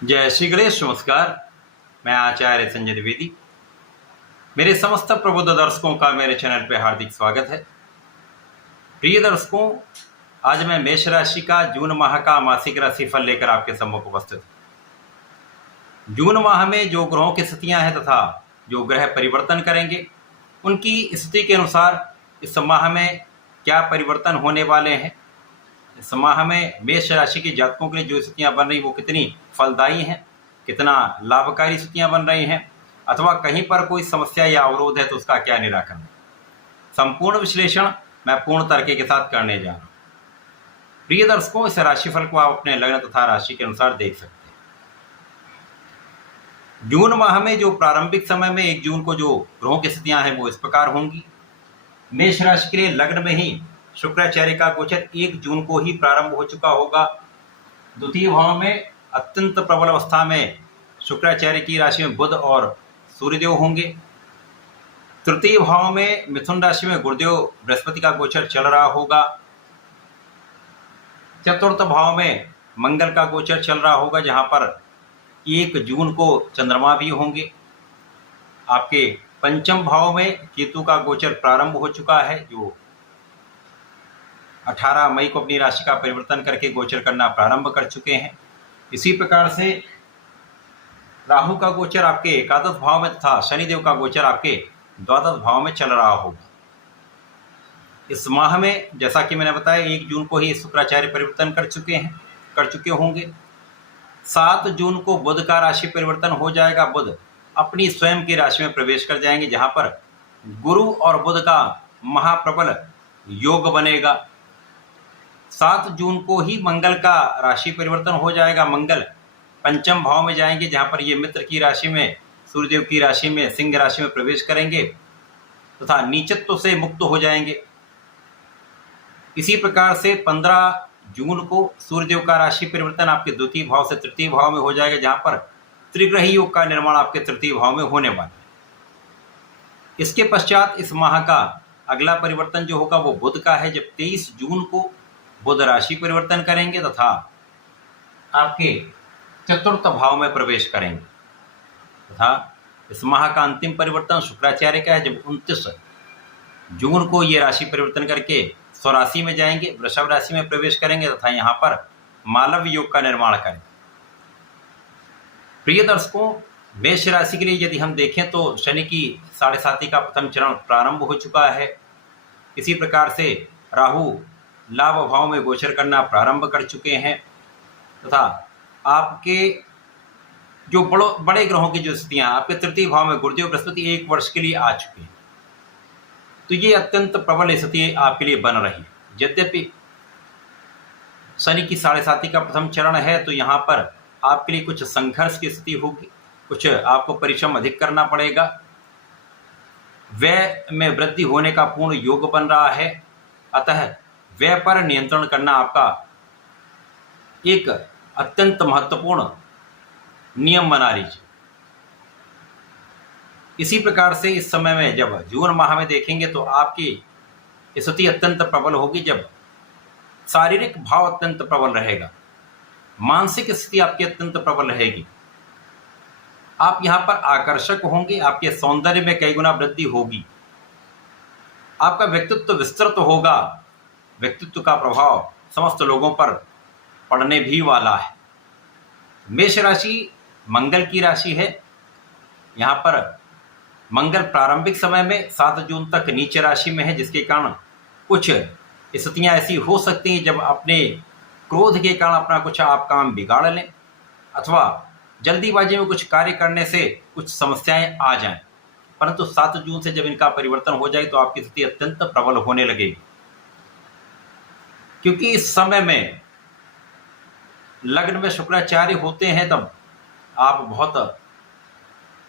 जय श्री गणेश। नमस्कार। मैं आचार्य संजय द्विवेदी। मेरे समस्त प्रबुद्ध दर्शकों का मेरे चैनल पे हार्दिक स्वागत है। प्रिय दर्शकों, आज मैं मेष राशि का जून माह का मासिक राशिफल लेकर आपके सम्मुख उपस्थित हूँ। जून माह में जो ग्रहों की स्थितियां हैं तथा जो ग्रह परिवर्तन करेंगे उनकी स्थिति के अनुसार इस माह में क्या परिवर्तन होने वाले हैं, इस माह में मेष राशि के जातकों के लिए जो स्थितियां बन रही वो कितनी फलदायी हैं, कितना लाभकारी स्थितियां बन रही हैं, अथवा कहीं पर कोई समस्या या अवरोध है तो उसका क्या निराकरण है। संपूर्ण विश्लेषण मैं पूर्ण तरीके के साथ करने जा रहा हूं। प्रिय दर्शकों, इस राशिफल को आप अपने लग्न तथा राशि के अनुसार देख सकते हैं। जून माह में जो प्रारंभिक समय में 1 जून को जो ग्रहों की स्थितियां हैं वो इस प्रकार होंगी। मेष राशि के लिए लग्न में ही शुक्राचार्य का गोचर 1 जून को ही प्रारंभ हो चुका होगा। द्वितीय भाव में अत्यंत प्रबल अवस्था में शुक्राचार्य की राशि में बुध और सूर्यदेव होंगे। तृतीय भाव में मिथुन राशि में गुरुदेव बृहस्पति का गोचर चल रहा होगा। चतुर्थ भाव में मंगल का गोचर चल रहा होगा, जहां पर 1 जून को चंद्रमा भी होंगे। आपके पंचम भाव में केतु का गोचर प्रारंभ हो चुका है, जो 18 मई को अपनी राशि का परिवर्तन करके गोचर करना प्रारंभ कर चुके हैं। इसी प्रकार से राहु का गोचर आपके एकादश भाव में तथा शनिदेव का गोचर आपके द्वादश भाव में चल रहा होगा। इस माह में जैसा कि मैंने बताया 1 जून को ही शुक्राचार्य परिवर्तन कर चुके होंगे। 7 जून को बुध का राशि परिवर्तन हो जाएगा। बुध अपनी स्वयं की राशि में प्रवेश कर जाएंगे, जहां पर गुरु और बुध का महाप्रबल योग बनेगा। 7 जून को ही मंगल का राशि परिवर्तन हो जाएगा। मंगल पंचम भाव में जाएंगे, जहां पर ये मित्र की राशि में, सूर्यदेव की राशि में, सिंह राशि में प्रवेश करेंगे तथा नीचत्व से मुक्त हो जाएंगे। इसी प्रकार से 15 जून को सूर्यदेव का राशि परिवर्तन आपके द्वितीय भाव से तृतीय भाव में हो जाएगा, जहां पर त्रिग्रही योग का निर्माण आपके तृतीय भाव में होने वाला है। इसके पश्चात इस माह का अगला परिवर्तन जो होगा वो बुध का है, जब 23 जून को बुध राशि परिवर्तन करेंगे तथा आपके चतुर्थ भाव में प्रवेश करेंगे। तथा इस माह का अंतिम परिवर्तन शुक्राचार्य का है, जब 29 जून को ये राशि परिवर्तन करके स्वराशि में जाएंगे, वृषभ राशि में प्रवेश करेंगे तथा यहाँ पर मालव योग का निर्माण करेंगे। प्रिय दर्शकों, मेष राशि के लिए यदि हम देखें तो शनि की 7.5 का प्रथम चरण प्रारंभ हो चुका है। इसी प्रकार से राहु लाभ भाव में गोचर करना प्रारंभ कर चुके हैं तथा आपके जो बड़े ग्रहों की जो स्थितियां आपके तृतीय भाव में गुरुदेव बृहस्पति 1 वर्ष के लिए आ चुके हैं, तो ये अत्यंत प्रबल स्थिति आपके लिए बन रही है। यद्यपि शनि की 7.5 का प्रथम चरण है, तो यहाँ पर आपके लिए कुछ संघर्ष की स्थिति होगी, कुछ आपको परिश्रम अधिक करना पड़ेगा। व्यय में वृद्धि होने का पूर्ण योग बन रहा है, अतः व्यय पर नियंत्रण करना आपका एक अत्यंत महत्वपूर्ण नियम बना लीजिए। इसी प्रकार से इस समय में जब जून माह में देखेंगे तो आपकी स्थिति अत्यंत प्रबल होगी, जब शारीरिक भाव अत्यंत प्रबल रहेगा, मानसिक स्थिति आपकी अत्यंत प्रबल रहेगी। आप यहाँ पर आकर्षक होंगे, आपके सौंदर्य में कई गुना वृद्धि होगी, आपका व्यक्तित्व विस्तृत होगा, व्यक्तित्व का प्रभाव समस्त लोगों पर पड़ने भी वाला है। मेष राशि मंगल की राशि है। यहाँ पर मंगल प्रारंभिक समय में 7 जून तक नीच राशि में है, जिसके कारण कुछ स्थितियाँ ऐसी हो सकती हैं जब अपने क्रोध के कारण अपना कुछ आप काम बिगाड़ लें, अथवा जल्दीबाजी में कुछ कार्य करने से कुछ समस्याएं आ जाएं। परंतु 7 जून से जब इनका परिवर्तन हो जाए तो आपकी स्थिति अत्यंत प्रबल होने लगेगी, क्योंकि इस समय में लग्न में शुक्राचार्य होते हैं, तब आप बहुत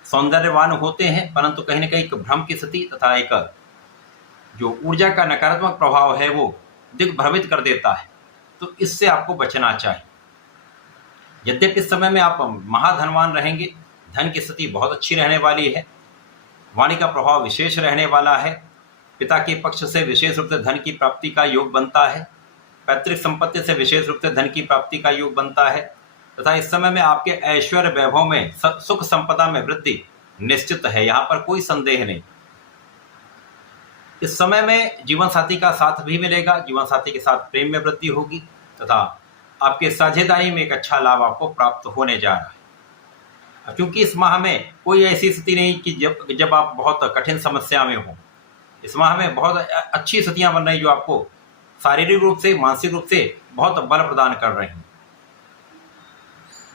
सौंदर्यवान होते हैं, परंतु कहीं न कहीं एक भ्रम की स्थिति तथा एक जो ऊर्जा का नकारात्मक प्रभाव है वो दिग्भ्रमित कर देता है, तो इससे आपको बचना चाहिए। यद्यपि इस समय में आप महाधनवान रहेंगे, धन की स्थिति बहुत अच्छी रहने वाली है, वाणी का प्रभाव विशेष रहने वाला है, पिता के पक्ष से विशेष रूप से धन की प्राप्ति का योग बनता है, पैतृक संपत्ति से विशेष रूप से धन की प्राप्ति का योग बनता है, तथा इस समय में आपके ऐश्वर्य वैभव में सुख संपदा में वृद्धि निश्चित है, यहाँ पर कोई संदेह नहीं। इस समय में जीवन साथी का साथ भी मिलेगा, जीवन साथी के साथ प्रेम में वृद्धि होगी तथा आपके साझेदारी में एक अच्छा लाभ आपको प्राप्त होने जा रहा है। क्योंकि इस माह में कोई ऐसी स्थिति नहीं कि जब आप बहुत कठिन समस्या में हो। इस माह में बहुत अच्छी स्थितियां बन रही जो आपको शारीरिक रूप से, मानसिक रूप से बहुत बल प्रदान कर रही हैं।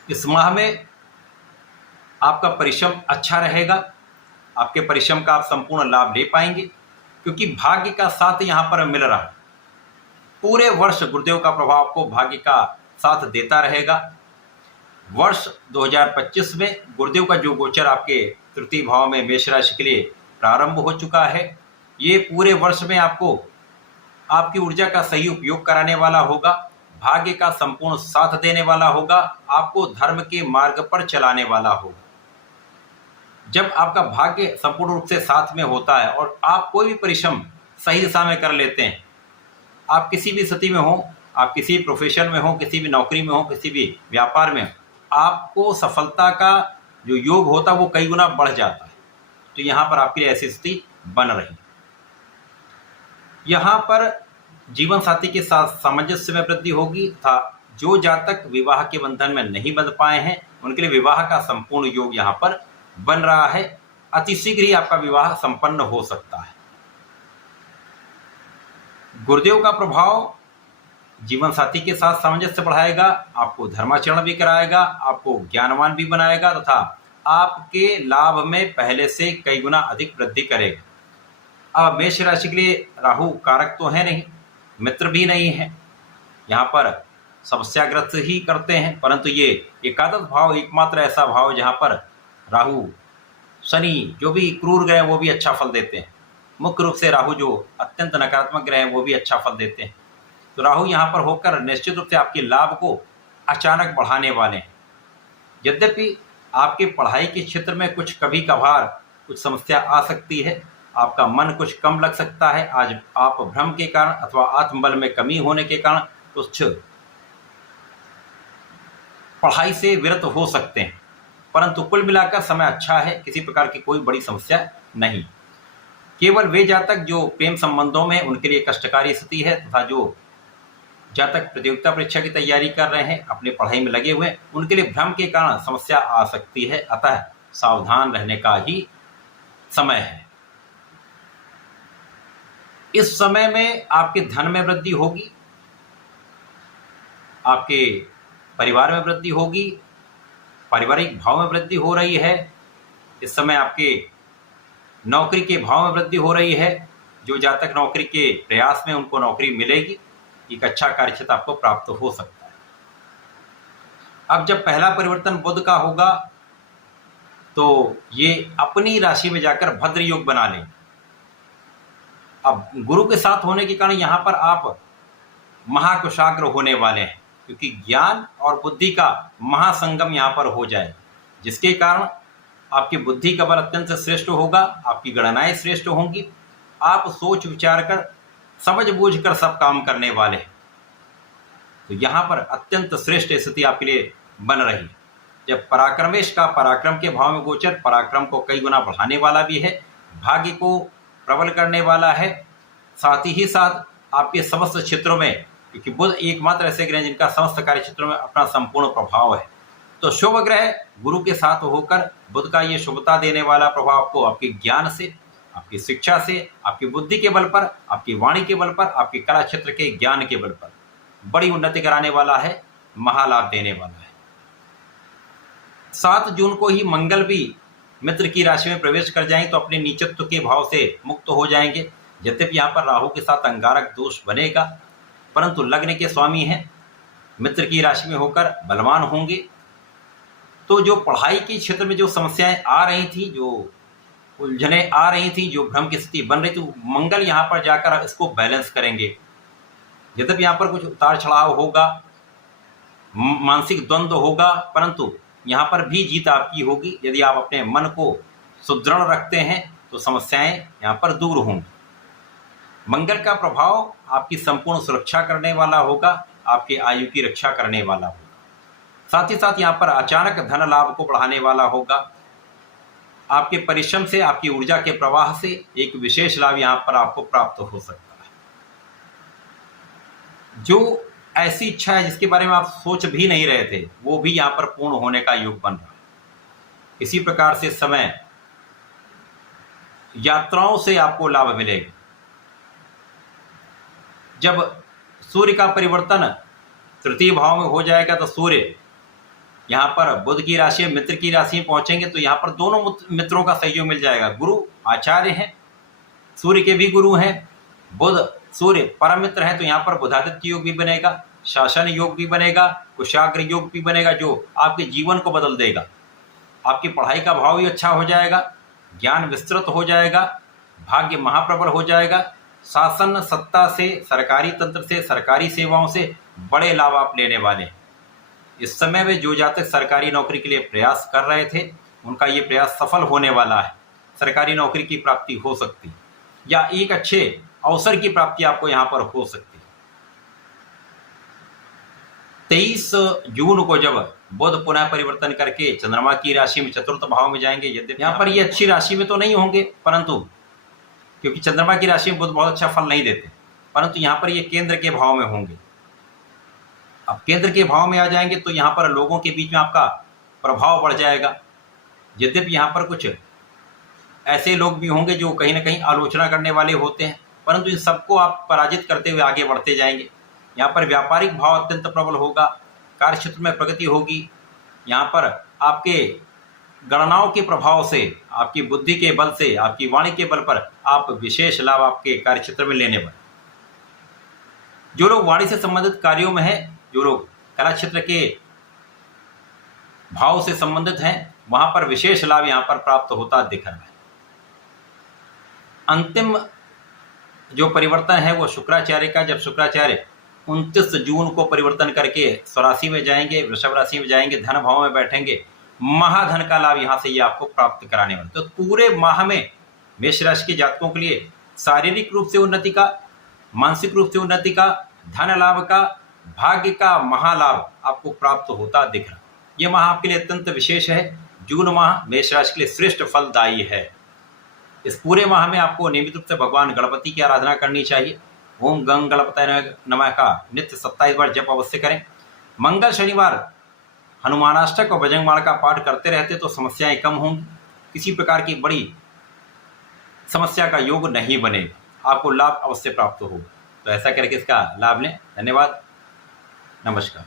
इस माह में आपका परिश्रम अच्छा रहेगा, आपके परिश्रम का आप संपूर्ण लाभ ले पाएंगे, क्योंकि भाग्य का साथ यहाँ पर मिल रहा है। पूरे वर्ष गुरुदेव का प्रभाव आपको भाग्य का साथ देता रहेगा। वर्ष 2025 में गुरुदेव का जो गोचर आपके तृतीय भाव में मेष राशि के लिए प्रारंभ हो चुका है, ये पूरे वर्ष में आपको आपकी ऊर्जा का सही उपयोग कराने वाला होगा, भाग्य का संपूर्ण साथ देने वाला होगा, आपको धर्म के मार्ग पर चलाने वाला होगा। जब आपका भाग्य संपूर्ण रूप से साथ में होता है और आप कोई भी परिश्रम सही दिशा में कर लेते हैं, आप किसी भी स्थिति में हो, आप किसी प्रोफेशन में हो, किसी भी नौकरी में हो, किसी भी व्यापार में हो, आपको सफलता का जो योग होता है वो कई गुना बढ़ जाता है। तो यहाँ पर आपके लिए ऐसी स्थिति बन रही। यहाँ पर जीवन साथी के साथ सामंजस्य में वृद्धि होगी तथा जो जातक विवाह के बंधन में नहीं बंध पाए हैं उनके लिए विवाह का संपूर्ण योग यहाँ पर बन रहा है। अतिशीघ्र ही आपका विवाह संपन्न हो सकता है। गुरुदेव का प्रभाव जीवन साथी के साथ सामंजस्य बढ़ाएगा, आपको धर्माचरण भी कराएगा, आपको ज्ञानवान भी बनाएगा तथा आपके लाभ में पहले से कई गुना अधिक वृद्धि करेगा। अब मेष राशि के लिए राहु कारक तो है नहीं, मित्र भी नहीं है, यहाँ पर समस्याग्रस्त ही करते हैं, परंतु ये एकादश भाव एकमात्र ऐसा भाव जहाँ पर राहु, शनि जो भी क्रूर ग्रह वो भी अच्छा फल देते हैं। मुख्य रूप से राहु जो अत्यंत नकारात्मक ग्रह हैं वो भी अच्छा फल देते हैं। तो राहु यहाँ पर होकर निश्चित रूप से आपके लाभ को अचानक बढ़ाने वाले हैं। यद्यपि आपके पढ़ाई के क्षेत्र में कुछ कभी कभार कुछ समस्या आ सकती है, आपका मन कुछ कम लग सकता है, आज आप भ्रम के कारण अथवा आत्मबल में कमी होने के कारण कुछ पढ़ाई से विरत हो सकते हैं, परंतु कुल मिलाकर समय अच्छा है, किसी प्रकार की कोई बड़ी समस्या नहीं। केवल वे जातक जो प्रेम संबंधों में उनके लिए कष्टकारी स्थिति है तथा जो जातक प्रतियोगिता परीक्षा की तैयारी कर रहे हैं, अपने पढ़ाई में लगे हुए, उनके लिए भ्रम के कारण समस्या आ सकती है, अतः सावधान रहने का ही समय है। इस समय में आपके धन में वृद्धि होगी, आपके परिवार में वृद्धि होगी, पारिवारिक भाव में वृद्धि हो रही है। इस समय आपके नौकरी के भाव में वृद्धि हो रही है। जो जातक नौकरी के प्रयास में उनको नौकरी मिलेगी, एक अच्छा कार्यक्षेत्र आपको प्राप्त हो सकता है। अब जब पहला परिवर्तन बुध का होगा तो ये अपनी राशि में जाकर भद्र योग बना लें। अब गुरु के साथ होने के कारण यहाँ पर आप महाकुशाग्र होने वाले हैं, क्योंकि ज्ञान और बुद्धि का महासंगम यहाँ पर हो जाए, जिसके कारण आपकी बुद्धि का बल अत्यंत श्रेष्ठ होगा, आपकी गणनाएं श्रेष्ठ होंगी, आप सोच विचार कर समझ बूझ कर सब काम करने वाले हैं। तो यहाँ पर अत्यंत श्रेष्ठ स्थिति आपके लिए बन रही। जब पराक्रमेश का पराक्रम के भाव में गोचर पराक्रम को कई गुना बढ़ाने वाला भी है, भाग्य को प्रबल करने वाला है, साथ ही साथ आपके समस्त क्षेत्रों में, क्योंकि बुध एकमात्र ऐसे ग्रह जिनका समस्त कार्य क्षेत्रों में अपना संपूर्ण प्रभाव है, तो शुभ ग्रह गुरु के साथ होकर बुध का ये शुभता देने वाला प्रभाव आपको आपके ज्ञान से, आपकी शिक्षा से, आपकी बुद्धि के बल पर, आपकी वाणी के बल पर, आपके कला क्षेत्र के ज्ञान के बल पर बड़ी उन्नति कराने वाला है, महालाभ देने वाला है। 7 जून को ही मंगल भी मित्र की राशि में प्रवेश कर जाएंगे तो अपने नीचत्व के भाव से मुक्त हो जाएंगे। यद्यपि यहाँ पर राहु के साथ अंगारक दोष बनेगा, परंतु लग्न के स्वामी हैं, मित्र की राशि में होकर बलवान होंगे। तो जो पढ़ाई के क्षेत्र में जो समस्याएं आ रही थी, जो उलझने आ रही थी, जो भ्रम की स्थिति बन रही थी, मंगल यहाँ पर जाकर इसको बैलेंस करेंगे। यद्यपि यहाँ पर कुछ उतार चढ़ाव होगा, मानसिक द्वंद्व होगा, परंतु यहाँ पर भी जीत आपकी होगी। यदि आप अपने मन को सुदृढ़ रखते हैं तो समस्याएं यहाँ पर दूर होंगी। मंगल का प्रभाव आपकी संपूर्ण सुरक्षा करने वाला होगा, आपके आयु की रक्षा करने वाला होगा। साथ ही साथ यहाँ पर अचानक धन लाभ को बढ़ाने वाला होगा। आपके परिश्रम से, आपकी ऊर्जा के प्रवाह से एक विशेष लाभ यहाँ पर आपको प्राप्त हो सकता है। जो ऐसी इच्छा है जिसके बारे में आप सोच भी नहीं रहे थे, वो भी यहाँ पर पूर्ण होने का योग बन रहा है। इसी प्रकार से समय यात्राओं से आपको लाभ मिलेगा। जब सूर्य का परिवर्तन तृतीय भाव में हो जाएगा तो सूर्य यहाँ पर बुध की राशि, मित्र की राशि में पहुंचेंगे, तो यहाँ पर दोनों मित्रों का सहयोग मिल जाएगा। गुरु आचार्य हैं, सूर्य के भी गुरु हैं, बुध सूर्य परम मित्र हैं, तो यहाँ पर बुधादित्य योग भी बनेगा, शासन योग भी बनेगा, कुशाग्र योग भी बनेगा, जो आपके जीवन को बदल देगा। आपकी पढ़ाई का भाव भी अच्छा हो जाएगा, ज्ञान विस्तृत हो जाएगा, भाग्य महाप्रबल हो जाएगा। शासन सत्ता से, सरकारी तंत्र से, सरकारी सेवाओं से बड़े लाभ आप लेने वाले हैं। इस समय में जो जातक सरकारी नौकरी के लिए प्रयास कर रहे थे, उनका ये प्रयास सफल होने वाला है। सरकारी नौकरी की प्राप्ति हो सकती है, या एक अच्छे अवसर की प्राप्ति आपको यहाँ पर हो सकती है। 23 जून को जब बुध पुनः परिवर्तन करके चंद्रमा की राशि में चतुर्थ भाव में जाएंगे, यद्यपि यहाँ पर ये अच्छी राशि में तो नहीं होंगे, परंतु क्योंकि चंद्रमा की राशि में बुध बहुत अच्छा फल नहीं देते, परंतु यहाँ पर ये केंद्र के भाव में होंगे। अब केंद्र के भाव में आ जाएंगे तो यहाँ पर लोगों के बीच में आपका प्रभाव बढ़ जाएगा। यद्यपि यहाँ पर कुछ ऐसे लोग भी होंगे जो कहीं ना कहीं आलोचना करने वाले होते हैं, परंतु इन सबको आप पराजित करते हुए आगे बढ़ते जाएंगे। यहाँ पर व्यापारिक भाव अत्यंत प्रबल होगा, कार्य क्षेत्र में प्रगति होगी। यहाँ पर आपके गणनाओं के प्रभाव से, आपकी बुद्धि के बल से, आपकी वाणी के बल पर आप विशेष लाभ आपके कार्य क्षेत्र में लेने वाले। जो लोग वाणी से संबंधित कार्यों में हैं, जो लोग कला क्षेत्र के भाव से संबंधित हैं, वहां पर विशेष लाभ यहां पर प्राप्त होता दिख रहा है। अंतिम जो परिवर्तन है वो शुक्राचार्य का, जब शुक्राचार्य 29 जून को परिवर्तन करके स्वराशि में जाएंगे, वृषभ राशि में जाएंगे, धन भाव में बैठेंगे, महाधन का लाभ यहां से ये आपको प्राप्त कराने वाले। तो पूरे माह में मेष राशि के जातकों के लिए शारीरिक रूप से उन्नति का, मानसिक रूप से उन्नति का, धन लाभ का, भाग्य का महालाभ आपको प्राप्त होता दिख रहा है। यह माह आपके लिए अत्यंत विशेष है। जून माह मेष राशि के लिए श्रेष्ठ फलदायी है। इस पूरे माह में आपको नियमित रूप से भगवान गणपति की आराधना करनी चाहिए। ओम गंग गणपतये नमः का नित्य 27 बार जप अवश्य करें। मंगल शनिवार हनुमानाष्टक और बजरंगबाण का पाठ करते रहते तो समस्याएं कम होंगी, किसी प्रकार की बड़ी समस्या का योग नहीं बनेगा, आपको लाभ अवश्य प्राप्त होगा। तो ऐसा करके इसका लाभ लें। धन्यवाद, नमस्कार।